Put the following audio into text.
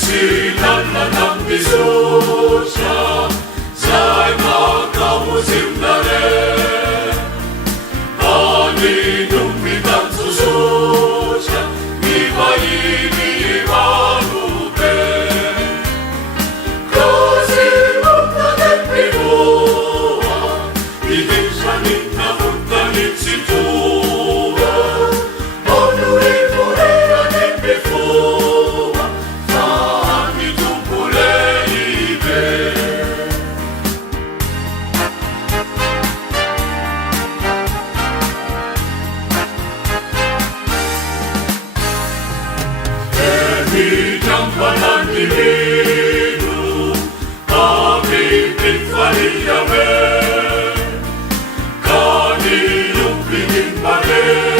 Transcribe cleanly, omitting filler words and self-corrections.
Sinala ng Bisosya, sa'y makamusim na rin. Kaninong bitang susosya, iba-ibi iba-ube. Kasi mong nagpinuha, hindi siya nagnamuntanin si Tuwa. Onuwi-puri na din before, saan ito puli-ibe. Bidang panandilino, kami pinfaliyamen, kaniyong pinin pa rin.